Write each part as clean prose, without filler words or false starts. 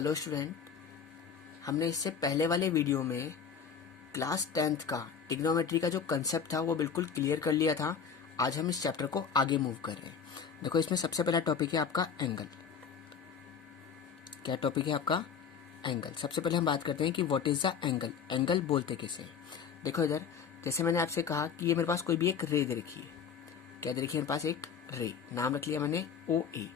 Hello student, हमने इससे पहले वाले वीडियो में क्लास 10th का ट्रिग्नोमेट्री का जो कंसेप्ट था वो बिल्कुल क्लियर कर लिया था। आज हम इस चैप्टर को आगे मूव कर रहे हैं। देखो, इसमें सबसे पहला टॉपिक है आपका एंगल। क्या टॉपिक है आपका? एंगल। सबसे पहले हम बात करते हैं कि what is the angle. Angle बोलते किसे? देखो इधर, जैसे मैंने आपसे कहा कि ये मेरे पास कोई भी एक रे दे रखी है। क्या दे रखी है मेरे पास? एक रे। नाम रख लिया मैंने ओ ए।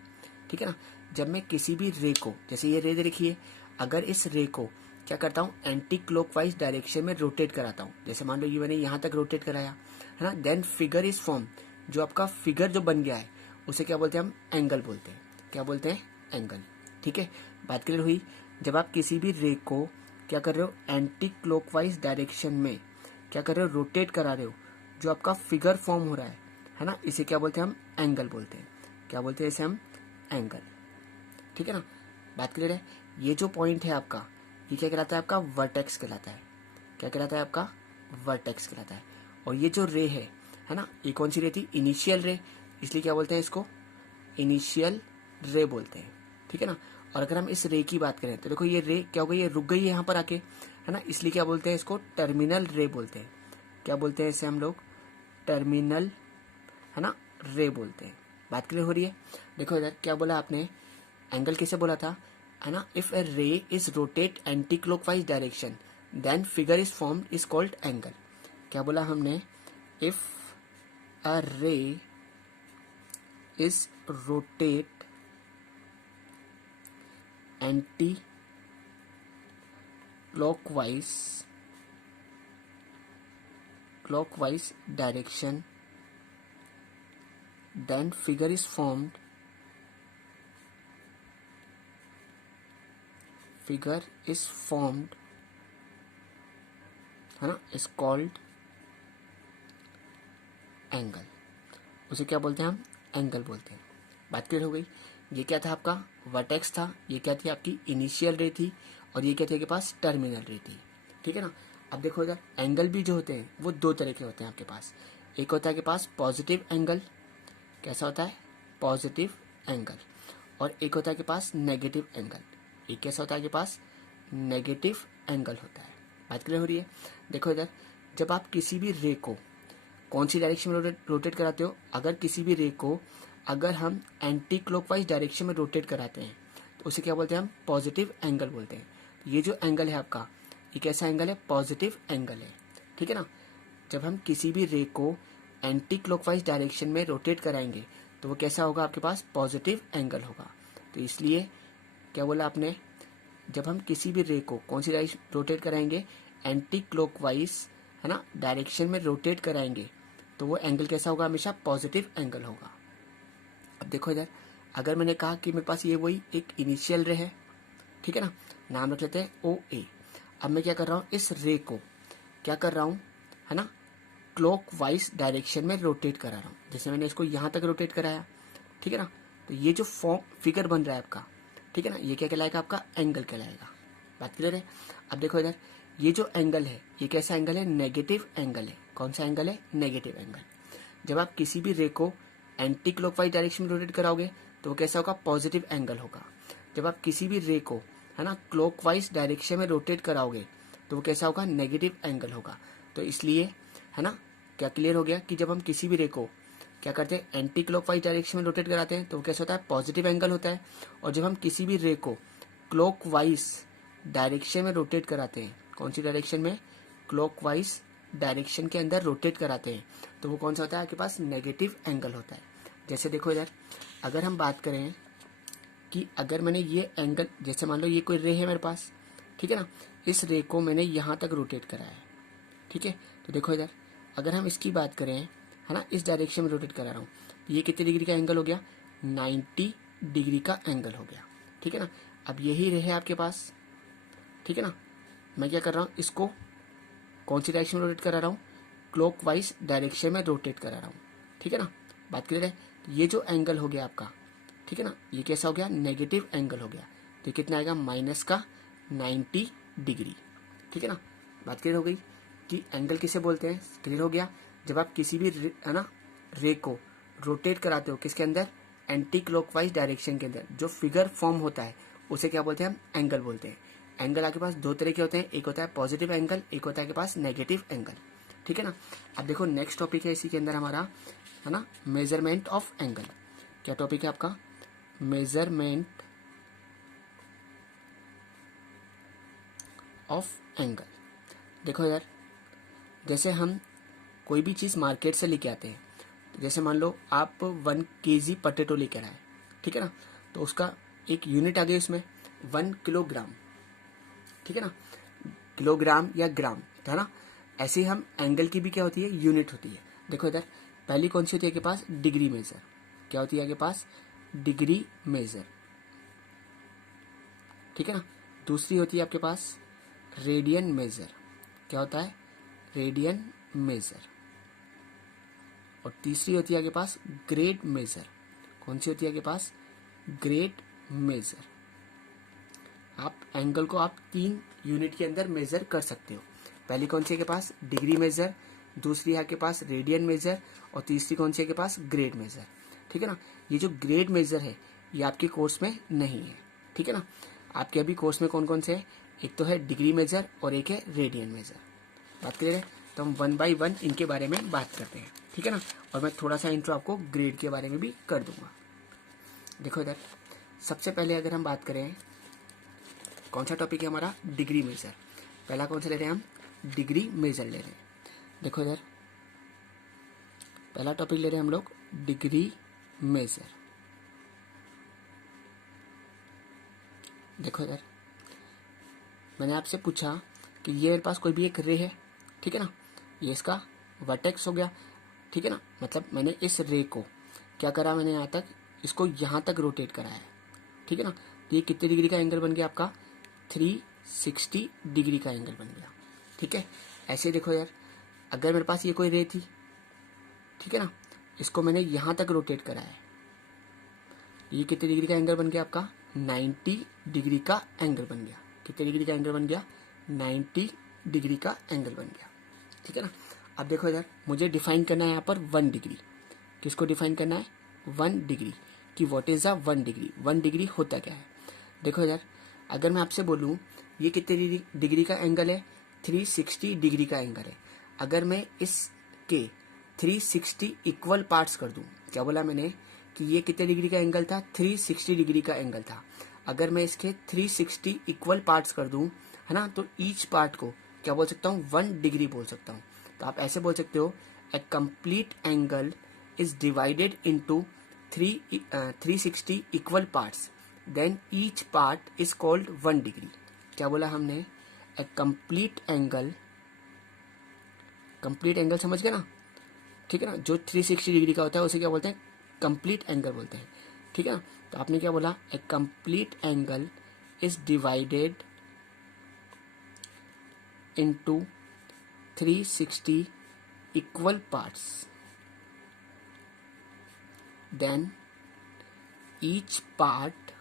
ठीक है ना। जब मैं किसी भी रे को, जैसे ये रे दे रखी है, अगर इस रे को क्या करता हूँ, एंटी क्लॉकवाइज डायरेक्शन में रोटेट कराता हूँ। जैसे मान लो ये मैंने यहाँ तक रोटेट कराया है ना, देन फिगर इज फॉर्म। जो आपका फिगर जो बन गया है उसे क्या बोलते हैं? हम एंगल बोलते हैं। क्या बोलते हैं? एंगल। ठीक है, बात क्लियर हुई। जब आप किसी भी रे को क्या कर रहे हो, एंटी क्लॉकवाइज डायरेक्शन में क्या कर रहे हो, रोटेट करा रहे हो, जो आपका फिगर फॉर्म हो रहा है ना, इसे क्या बोलते हैं? हम एंगल बोलते हैं। क्या बोलते हैं इसे? हम एंगल। ठीक है ना, बात क्लियर है। ये जो पॉइंट है आपका, ये क्या कहलाता है? आपका वर्टेक्स कहलाता है। क्या कहलाता है? आपका वर्टेक्स कहलाता है। और ये जो रे है ना, ये कौन सी रे थी? इनिशियल रे। इसलिए क्या बोलते हैं इसको? इनिशियल रे बोलते हैं। ठीक है ना। और अगर हम इस रे की बात करें तो देखो, ये रे क्या हो गई? ये रुक गई है यहाँ पर आके, है ना, इसलिए क्या बोलते हैं इसको? टर्मिनल रे बोलते हैं। क्या बोलते हैं इसे हम लोग? टर्मिनल, है ना, रे बोलते हैं। बात क्लियर हो रही है। देखो इधर क्या बोला आपने, एंगल किसे बोला था, है ना? If a ray is rotate anti clockwise direction then figure is formed is called angle. क्या बोला हमने? If a ray is rotate anti clockwise direction then figure is formed है ना, is called एंगल। उसे क्या बोलते हैं? हम एंगल बोलते हैं। बात क्लियर हो गई। ये क्या था? आपका वर्टेक्स था। ये क्या थी? आपकी इनिशियल रे थी। और ये क्या थी? आपके पास टर्मिनल रे थी। ठीक है ना। अब देखो इधर, एंगल भी जो होते हैं वो दो तरह के होते हैं आपके पास। एक होता है आपके पास पॉजिटिव एंगल। कैसा होता है? Positive angle. और एक होता है के पास नेगेटिव एंगल। एक कैसा होता है के पास? नेगेटिव एंगल होता है। बात क्लियर हो रही है। देखो इधर, जब आप किसी भी रे को कौन सी डायरेक्शन में रोटेट कराते हो, अगर किसी भी रे को अगर हम एंटी क्लॉकवाइज डायरेक्शन में रोटेट कराते हैं तो उसे क्या बोलते हैं? हम पॉजिटिव एंगल बोलते हैं। ये जो एंगल है आपका, ये कैसा एंगल है? पॉजिटिव एंगल है। ठीक है ना। जब हम किसी भी रे को एंटी क्लॉकवाइज डायरेक्शन में रोटेट कराएंगे तो वो कैसा होगा? आपके पास पॉजिटिव एंगल होगा। तो इसलिए क्या बोला आपने, जब हम किसी भी रे को कौन सी डायरेक्शन रोटेट कराएंगे? एंटी क्लॉकवाइज, है ना, डायरेक्शन में रोटेट कराएंगे तो वो एंगल कैसा होगा? हमेशा पॉजिटिव एंगल होगा। अब देखो इधर, अगर मैंने कहा कि मेरे पास ये वही एक इनिशियल रे है, ठीक है ना, नाम रख लेते हैं ओ ए। अब मैं क्या कर रहा हूँ, इस रे को क्या कर रहा हूँ, है ना, क्लॉकवाइज डायरेक्शन में रोटेट करा रहा हूँ। जैसे मैंने इसको यहाँ तक रोटेट कराया, ठीक है ना, तो ये जो फॉर्म फिगर बन रहा है आपका, ठीक है ना, ये क्या कहलाएगा? आपका एंगल कहलाएगा। बात क्लियर है। अब देखो इधर, ये जो एंगल है ये कैसा एंगल है? नेगेटिव एंगल है। कौन सा एंगल है? Negative angle. जब आप किसी भी रे को एंटी क्लॉकवाइज डायरेक्शन में रोटेट कराओगे तो वो कैसा होगा? पॉजिटिव एंगल होगा। जब आप किसी भी रे को, है ना, क्लॉकवाइज डायरेक्शन में रोटेट कराओगे तो वो कैसा होगा? नेगेटिव एंगल होगा। तो इसलिए, है ना, क्या क्लियर हो गया कि जब हम किसी भी रे को क्या करते हैं? एंटी क्लॉकवाइज डायरेक्शन में रोटेट कराते हैं तो वो कैसा होता है? पॉजिटिव एंगल होता है। और जब हम किसी भी रे को क्लॉकवाइज डायरेक्शन में रोटेट कराते हैं, कौन सी डायरेक्शन में? क्लॉकवाइज डायरेक्शन के अंदर रोटेट कराते हैं तो वो कौन सा होता है? आपके पास नेगेटिव एंगल होता है। जैसे देखो इधर, अगर हम बात करें कि अगर मैंने ये एंगल, जैसे मान लो ये कोई रे है मेरे पास, ठीक है ना, इस रे को मैंने यहाँ तक रोटेट कराया है, ठीक है, तो देखो इधर, अगर हम इसकी बात करें, है ना, इस डायरेक्शन में रोटेट करा रहा हूँ तो ये कितने डिग्री का एंगल हो गया? 90 डिग्री का एंगल हो गया। ठीक है ना। अब यही रे है आपके पास, ठीक है ना, मैं क्या कर रहा हूँ, इसको कौन सी डायरेक्शन में रोटेट करा रहा हूँ? क्लॉकवाइज डायरेक्शन में रोटेट करा रहा हूँ। ठीक है ना, बात क्लियर है। तो ये जो एंगल हो गया आपका, ठीक है ना, ये कैसा हो गया? नेगेटिव एंगल हो गया। तो कितना आएगा? माइनस का 90 डिग्री। ठीक है ना, बात क्लियर हो गई कि एंगल किसे बोलते हैं। क्लियर हो गया। जब आप किसी भी है ना रे को रोटेट कराते हो किसके अंदर? एंटी क्लॉकवाइज डायरेक्शन के अंदर, जो फिगर फॉर्म होता है उसे क्या बोलते हैं हम, एंगल बोलते हैं। एंगल आपके पास दो तरह के होते हैं, एक होता है पॉजिटिव एंगल, एक होता है आपके पास नेगेटिव एंगल, ठीक है ना। अब देखो नेक्स्ट टॉपिक है इसी के अंदर हमारा, है ना, मेजरमेंट ऑफ एंगल। क्या टॉपिक है आपका, मेजरमेंट ऑफ एंगल। देखो यार, जैसे हम कोई भी चीज़ मार्केट से लेके आते हैं, तो जैसे मान लो आप 1 kg पटेटो लेकर आए, ठीक है ना, तो उसका एक यूनिट आ गई उसमें 1 किलोग्राम, ठीक है ना, किलोग्राम या ग्राम, है ना। ऐसे ही हम एंगल की भी क्या होती है, यूनिट होती है। देखो इधर पहली कौन सी होती है आपके पास, डिग्री मेजर। क्या होती है आपके पास, डिग्री मेजर, ठीक है ना। दूसरी होती है आपके पास रेडियन मेजर। क्या होता है, रेडियन मेजर। और तीसरी होती है आपके पास ग्रेड मेजर। कौन सी होती है आपके पास, ग्रेड मेजर। आप एंगल को आप 3 यूनिट के अंदर मेजर कर सकते हो। पहली कौन सी है के पास, डिग्री मेजर, दूसरी है आपके पास रेडियन मेजर, और तीसरी कौन सी है के पास, ग्रेड मेजर, ठीक है ना। ये जो ग्रेड मेजर है ये आपके कोर्स में नहीं है, ठीक है ना। आपके अभी कोर्स में कौन कौन से है, एक तो है डिग्री मेजर और एक है रेडियन मेजर। बात करें तो हम 1 by 1 इनके बारे में बात करते हैं, ठीक है ना। और मैं थोड़ा सा इंट्रो आपको ग्रेड के बारे में भी कर दूंगा। देखो इधर सबसे पहले अगर हम बात करें, कौन सा टॉपिक है हमारा, डिग्री मेजर। पहला कौन सा ले रहे हैं हम, डिग्री मेजर ले रहे हैं। देखो इधर पहला टॉपिक ले रहे हैं हम लोग, डिग्री मेजर। देखो इधर मैंने आपसे पूछा कि ये मेरे पास कोई भी एक रे है, ठीक है ना, ये इसका वर्टेक्स हो गया, ठीक है ना। मतलब मैंने इस रे को क्या करा, मैंने यहाँ तक इसको यहाँ तक रोटेट कराया है, ठीक है ना। तो ये कितने डिग्री का एंगल बन गया आपका, 360 डिग्री का एंगल बन गया, ठीक है। ऐसे देखो यार, अगर मेरे पास ये कोई रे थी, ठीक है ना, इसको मैंने यहाँ तक रोटेट कराया है, ये कितने डिग्री का एंगल बन गया आपका, 90 डिग्री का एंगल बन गया। कितने डिग्री का एंगल बन गया, 90 डिग्री का एंगल बन गया, ठीक है ना। अब देखो इधर मुझे डिफाइन करना है यहाँ पर 1 डिग्री। किसको डिफाइन करना है, 1 डिग्री, कि what is a 1 degree, 1 degree होता क्या है। देखो इधर अगर मैं आपसे बोलूँ ये कितने डिग्री का एंगल है, 360 डिग्री का एंगल है। अगर मैं इसके 360 इक्वल पार्ट्स कर दूं, क्या बोला मैंने कि ये कितने डिग्री का एंगल था, 360 डिग्री का एंगल था। अगर मैं इसके 360 इक्वल पार्ट्स कर दूं, है ना, तो ईच पार्ट को क्या बोल सकता हूँ, 1 डिग्री बोल सकता हूँ। तो आप ऐसे बोल सकते हो, a complete angle is divided into 360 equal parts, then each part is called 1 degree. क्या बोला हमने, ए कंप्लीट एंगल समझ गए ना, ठीक है ना, जो 360 डिग्री का होता है उसे क्या बोलते हैं, कंप्लीट एंगल बोलते हैं, ठीक है ना। तो आपने क्या बोला, a complete angle is divided into 360 equal parts, then each part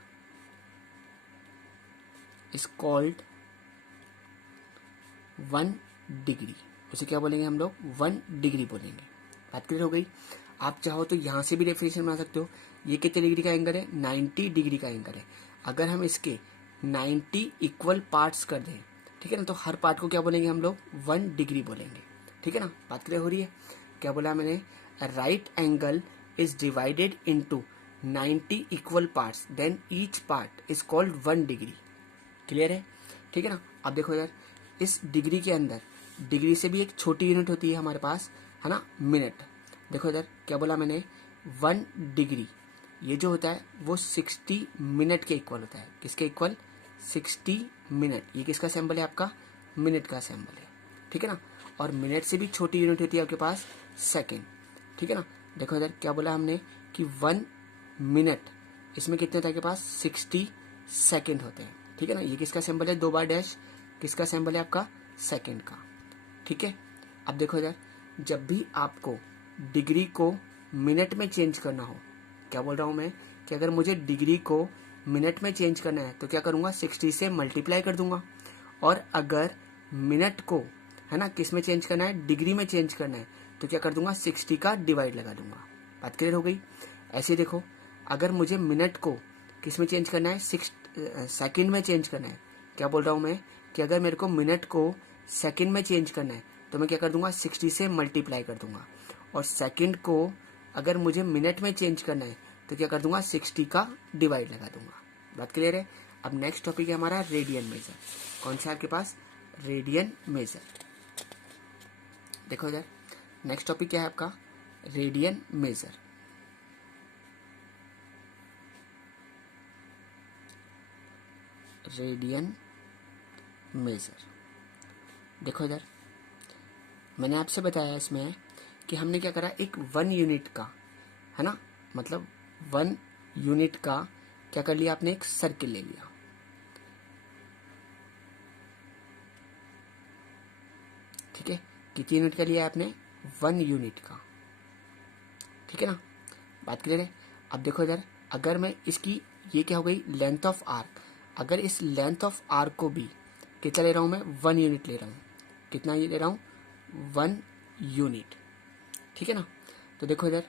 is called 1 degree. उसे क्या बोलेंगे हम लोग, 1 डिग्री बोलेंगे। बात क्लियर हो गई। आप चाहो तो यहाँ से भी डेफिनेशन बना सकते हो, ये कितने डिग्री का एंगल है, 90 डिग्री का एंगल है। अगर हम इसके 90 इक्वल पार्ट्स कर दें, ठीक है ना, तो हर पार्ट को क्या बोलेंगे हम लोग, 1 डिग्री बोलेंगे, ठीक है ना। बात क्लियर हो रही है। क्या बोला मैंने, right angle is divided into 90 equal parts, then each part is called 1 degree. Clear है, ठीक है ना। अब देखो यार, इस डिग्री के अंदर डिग्री से भी एक छोटी यूनिट होती है हमारे पास, है ना, मिनट। देखो इधर क्या बोला मैंने, 1 डिग्री ये जो होता है वो 60 मिनट के इक्वल होता है। किसके इक्वल, 60 मिनट। ये किसका सिंबल है आपका, मिनट का सिंबल है, ठीक है ना। और मिनट से भी छोटी यूनिट होती है आपके पास सेकेंड, ठीक है ना। देखो इधर क्या बोला हमने कि 1 मिनट, इसमें कितने होते हैं आपके पास, 60 सेकेंड होते हैं, ठीक है ना। ये किसका सिंबल है, 2 बार डैश, किसका सिंबल है आपका, सेकेंड का, ठीक है। अब देखो इधर जब भी आपको डिग्री को मिनट में चेंज करना हो, क्या बोल रहा हूं मैं, कि अगर मुझे डिग्री को मिनट में चेंज करना है तो क्या करूंगा, 60 से मल्टीप्लाई कर दूंगा। और अगर मिनट को, है ना, किस में चेंज करना है, डिग्री में चेंज करना है, तो क्या कर दूंगा, 60 का डिवाइड लगा दूंगा। बात क्लियर हो गई। ऐसे देखो, अगर मुझे मिनट को किस में चेंज करना है, सेकंड में चेंज करना है, क्या बोल रहा हूँ मैं कि अगर मेरे को मिनट को सेकंड में चेंज करना है तो मैं क्या कर दूंगा, 60 से मल्टीप्लाई कर दूंगा। और सेकंड को अगर मुझे मिनट में चेंज करना है तो क्या कर दूंगा, 60 का डिवाइड लगा दूंगा। बात क्लियर है। अब नेक्स्ट टॉपिक है हमारा रेडियन मेजर। कौन सा है आपके पास, रेडियन मेजर। देखो इधर नेक्स्ट टॉपिक क्या है आपका, रेडियन मेजर। रेडियन मेजर देखो इधर, मैंने आपसे बताया इसमें कि हमने क्या करा, एक 1 यूनिट का है ना, मतलब 1 यूनिट का क्या कर लिया आपने, एक सर्किल ले लिया। ठीक है, कितनी यूनिट का लिया आपने, 1 यूनिट का। ठीक है ना, बात क्लियर है। अब देखो इधर, अगर मैं इसकी, ये क्या हो गई, लेंथ ऑफ आर्क, अगर इस लेंथ ऑफ आर्क को भी कितना ले रहा हूं मैं, 1 यूनिट ले रहा हूं। कितना ये ले रहा हूं, 1 यूनिट। ठीक है ना, तो देखो इधर,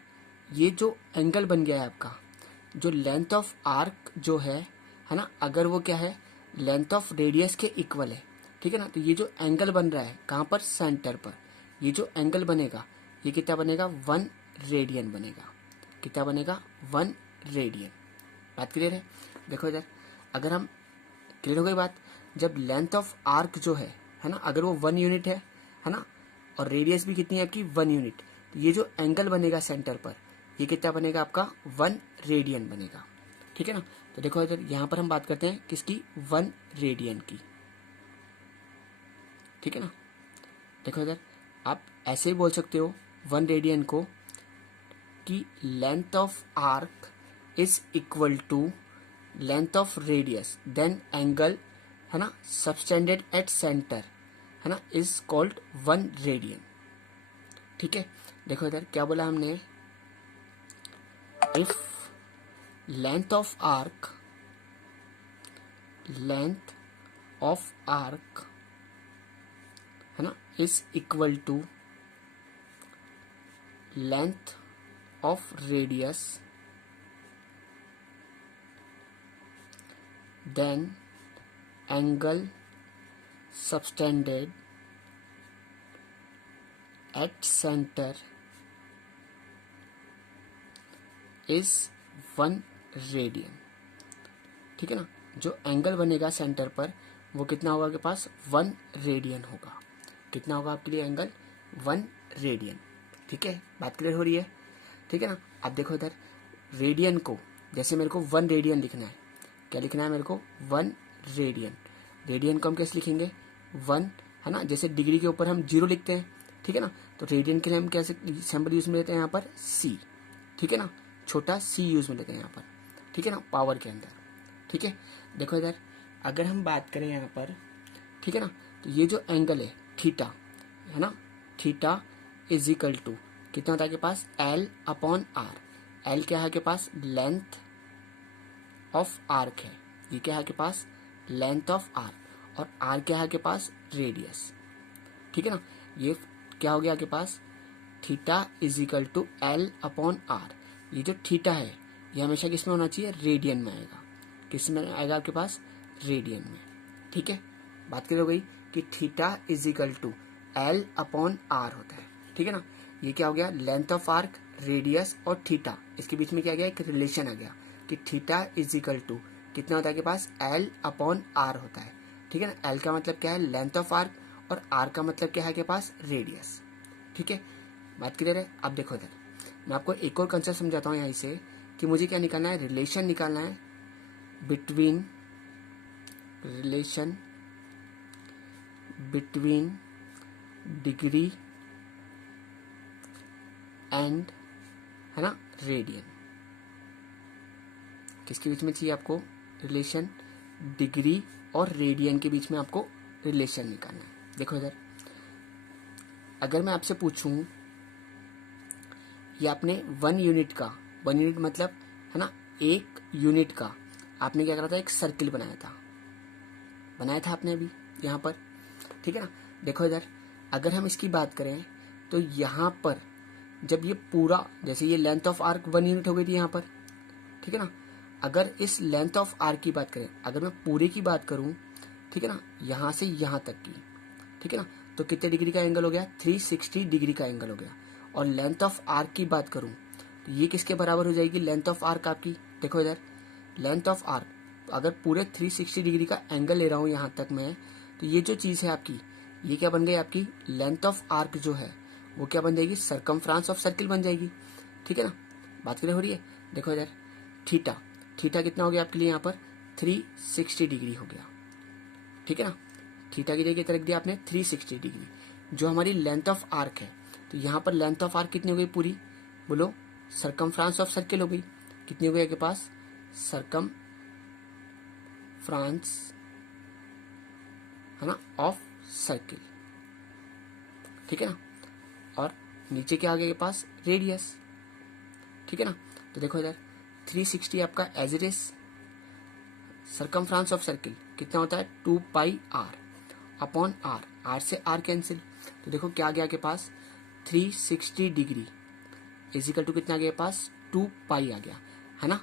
ये जो एंगल बन गया है आपका, जो लेंथ ऑफ आर्क जो है ना, अगर वो क्या है, लेंथ ऑफ रेडियस के इक्वल है। ठीक है ना, तो ये जो एंगल बन रहा है कहाँ पर, सेंटर पर, ये जो एंगल बनेगा ये कितना बनेगा, 1 रेडियन बनेगा। कितना बनेगा, 1 रेडियन। बात क्लियर है। देखो इधर, अगर हम, क्लियर हो गई बात, जब लेंथ ऑफ आर्क जो है ना, अगर वो 1 यूनिट है ना, और रेडियस भी कितनी है आपकी, 1 यूनिट, तो ये जो एंगल बनेगा सेंटर पर, ये कितना बनेगा आपका, 1 रेडियन बनेगा। ठीक है ना, तो देखो इधर, यहां पर हम बात करते हैं किसकी, 1 रेडियन की। ठीक है ना, देखो इधर, आप ऐसे ही बोल सकते हो 1 रेडियन को कि length of arc is equal to length of radius, then angle है ना सबटेंडेड एट सेंटर है ना, इज कॉल्ड 1 रेडियन। ठीक है, देखो इधर क्या बोला हमने, इफ लेंथ ऑफ आर्क है ना is equal to length of radius, then angle subtended at centre is 1 radian. ठीक है ना, जो एंगल बनेगा सेंटर पर वो कितना होगा आपके पास, 1 रेडियन होगा। कितना होगा आपके लिए एंगल, 1 रेडियन। ठीक है, बात क्लियर हो रही है। ठीक है ना, अब देखो इधर, रेडियन को, जैसे मेरे को 1 रेडियन लिखना है, क्या लिखना है मेरे को, 1 रेडियन। रेडियन को हम कैसे लिखेंगे, 1 है ना, जैसे डिग्री के ऊपर हम 0 लिखते हैं। ठीक है ना, तो रेडियन के लिए हम कैसे सिंबल यूज में लेते हैं यहाँ पर, C। ठीक है ना, छोटा c यूज में लेते हैं यहाँ पर। ठीक है ना, पावर के अंदर। ठीक है, देखो इधर, अगर हम बात करें यहाँ पर, ठीक है ना, तो ये जो एंगल है थीटा है ना, थीटा इज इक्वल टू कितना होता है आपके पास, L/R। एल क्या है आपके पास, लेंथ ऑफ आर्क है, ये क्या है आपके पास, लेंथ ऑफ आर्क, और आर क्या है आपके पास, रेडियस। ठीक है ना, ये क्या हो गया आपके पास, theta is equal to L/R। ये जो थीटा है ये हमेशा किस में होना चाहिए, रेडियन में आएगा। किस में आएगा आपके पास, रेडियन में। ठीक है, बात क्लियर हो गई कि theta is equal to L/R होता है। ठीक है ना, ये क्या हो गया, लेंथ ऑफ आर्क, रेडियस और थीटा, इसके बीच में क्या गया, एक रिलेशन आ गया कि थीटा इज इक्वल टू कितना होता है आपके पास, L/R होता है। ठीक है ना, L का मतलब क्या है, लेंथ ऑफ आर्क, और R का मतलब क्या है आपके पास, रेडियस। ठीक है, बात क्लियर है। अब देखो इधर, मैं आपको एक और कंसेप्ट समझाता हूँ यहाँ से, कि मुझे क्या निकालना है, रिलेशन निकालना है बिटवीन डिग्री एंड है ना रेडियन। किसके बीच में चाहिए आपको रिलेशन, डिग्री और रेडियन के बीच में आपको रिलेशन निकालना है। देखो इधर, अगर मैं आपसे पूछूं, ये आपने 1 यूनिट का, 1 यूनिट मतलब है ना 1 यूनिट का, आपने क्या करा था, एक सर्किल बनाया था आपने अभी यहाँ पर। ठीक है ना, देखो इधर, अगर हम इसकी बात करें तो यहाँ पर जब ये पूरा, जैसे ये लेंथ ऑफ आर्क 1 यूनिट हो गई थी यहाँ पर। ठीक है ना, अगर इस लेंथ ऑफ आर्क की बात करें, अगर मैं पूरे की बात करूं, ठीक है ना, यहाँ से यहाँ तक की, ठीक है ना, तो कितने डिग्री का एंगल हो गया, 360 डिग्री का एंगल हो गया। और लेंथ ऑफ आर्क की बात करूं तो ये किसके बराबर हो जाएगी, लेंथ ऑफ आर्क आपकी, देखो इधर लेंथ ऑफ आर्क, अगर पूरे 360 डिग्री का एंगल ले रहा हूँ यहाँ तक मैं, तो ये जो चीज़ है आपकी, ये क्या बन गई आपकी, लेंथ ऑफ आर्क जो है वो क्या बन जाएगी, सरकमफ्रांस ऑफ सर्किल बन जाएगी। ठीक है ना, बात क्लियर हो रही है। देखो इधर थीटा, थीटा कितना हो गया आपके लिए यहाँ पर, 360 डिग्री हो गया। ठीक है ना, थीटा की जगह रख दिया आपने 360 डिग्री, जो हमारी लेंथ ऑफ आर्क है। तो यहाँ पर लेंथ ऑफ आर्क कितनी हो गई पूरी, बोलो, सरकमफ्रांस ऑफ सर्किल हो गई, कितनी हो गई आपके पास, सरकमफ्रांस, है ना, ऑफ सर्किल। ठीक है ना, और नीचे क्या आ गया के पास, रेडियस। ठीक है ना, तो देखो इधर 360 आपका as it is, circumference of circle कितना होता है, 2 pi R upon R, R से आर कैंसिल, तो देखो क्या आ गया के पास, 360 डिग्री इजिकल टू कितना आ गया पास, 2 पाई आ गया, है ना,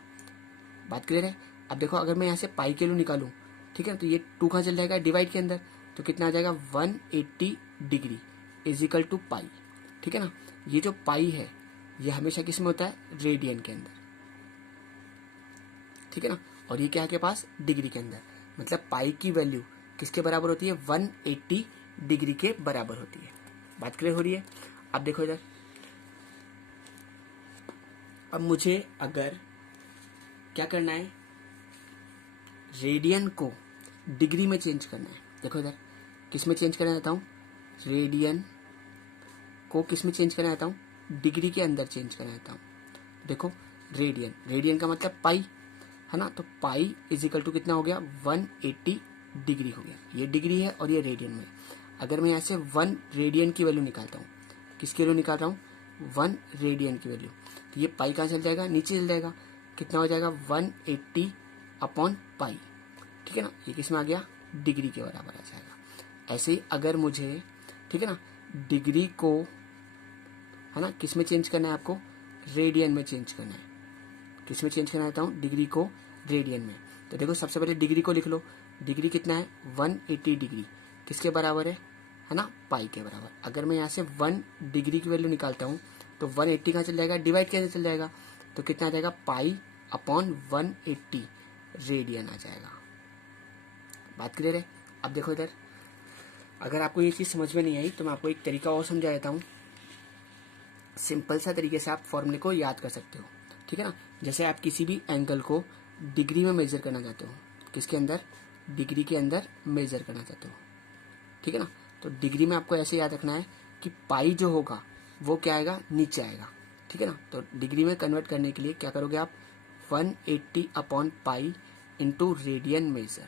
बात क्लियर है। अब देखो अगर मैं यहाँ से पाई के लो निकालूं, ठीक है ना, तो ये 2 कहाँ चल जाएगा, डिवाइड के अंदर, तो कितना आ जाएगा 180 डिग्री इजिकल टू पाई। ठीक है ना, ये जो पाई है ये हमेशा किस में होता है, रेडियन के अंदर। ठीक है ना, और ये क्या है के पास, डिग्री के अंदर, मतलब पाई की वैल्यू किसके बराबर होती है, 180 डिग्री के बराबर होती है। बात क्लियर हो रही है। अब देखो इधर, अब मुझे अगर क्या करना है, रेडियन को डिग्री में चेंज करना है। देखो इधर किस में चेंज करना चाहता हूँ, रेडियन को किस में चेंज करना चाहता हूँ, डिग्री के अंदर चेंज करना चाहता हूँ। देखो रेडियन, रेडियन का मतलब पाई, है ना, तो पाई इजिकल टू कितना हो गया, 180 डिग्री हो गया। ये डिग्री है और ये रेडियन में। अगर मैं यहाँ से 1 रेडियन की वैल्यू निकालता हूँ, किसकी वैल्यू निकाल रहा हूँ, 1 रेडियन की वैल्यू, तो ये पाई कहाँ चल जाएगा, नीचे चल जाएगा, कितना हो जाएगा 180 अपॉन पाई। ठीक है ना, ये किस में आ गया, डिग्री के बराबर आ जाएगा। ऐसे ही अगर मुझे, ठीक है ना, डिग्री को, है ना, किस में चेंज करना है आपको, रेडियन में चेंज करना है। किस में चेंज करना चाहता हूँ, डिग्री को रेडियन में। तो देखो सबसे पहले डिग्री को लिख लो, डिग्री कितना है, 180 डिग्री किसके बराबर है ना, पाई के बराबर। अगर मैं यहाँ से 1 डिग्री की वैल्यू निकालता हूँ तो 180 कहाँ चल जाएगा, डिवाइड के अंदर चल जाएगा, तो कितना आ जाएगा, पाई अपॉन 180 रेडियन आ जाएगा। बात क्लियर है। अब देखो इधर, अगर आपको ये चीज़ समझ में नहीं आई तो मैं आपको एक तरीका और समझा देता हूँ। सिंपल सा तरीके से आप फॉर्मूले को याद कर सकते हो। ठीक है ना, जैसे आप किसी भी एंगल को डिग्री में मेजर करना चाहते हो, किसके अंदर, डिग्री के अंदर मेजर करना चाहते हो। ठीक है ना, तो डिग्री में आपको ऐसे याद रखना है कि पाई जो होगा वो क्या आएगा, नीचे आएगा। ठीक है ना, तो डिग्री में कन्वर्ट करने के लिए क्या करोगे आप, 180 upon pi into radian major,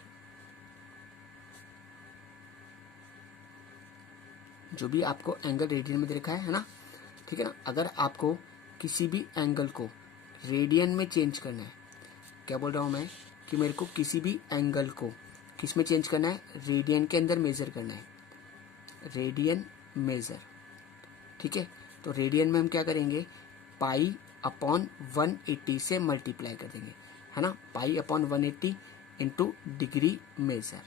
जो भी आपको एंगल रेडियन में दे रखा है ना। ठीक है ना, अगर आपको किसी भी एंगल को रेडियन में चेंज करना है, क्या बोल रहा हूँ मैं, कि मेरे को किसी भी एंगल को किस में चेंज करना है, रेडियन के अंदर मेजर करना है, रेडियन मेजर। ठीक है, तो रेडियन में हम क्या करेंगे, पाई अपॉन 180 से मल्टीप्लाई कर देंगे, है ना, pi upon 180 into degree measure.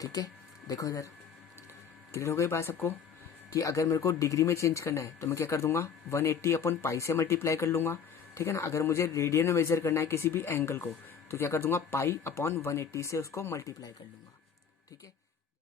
ठीक है, देखो इधर क्लियर हो गई बात सबको, कि अगर मेरे को डिग्री में चेंज करना है तो मैं क्या कर दूंगा, 180 अपॉन पाई से मल्टीप्लाई कर लूंगा। ठीक है ना, अगर मुझे रेडियन में मेजर करना है किसी भी एंगल को तो क्या कर दूंगा, पाई अपॉन 180 से उसको मल्टीप्लाई कर लूंगा। ठीक है।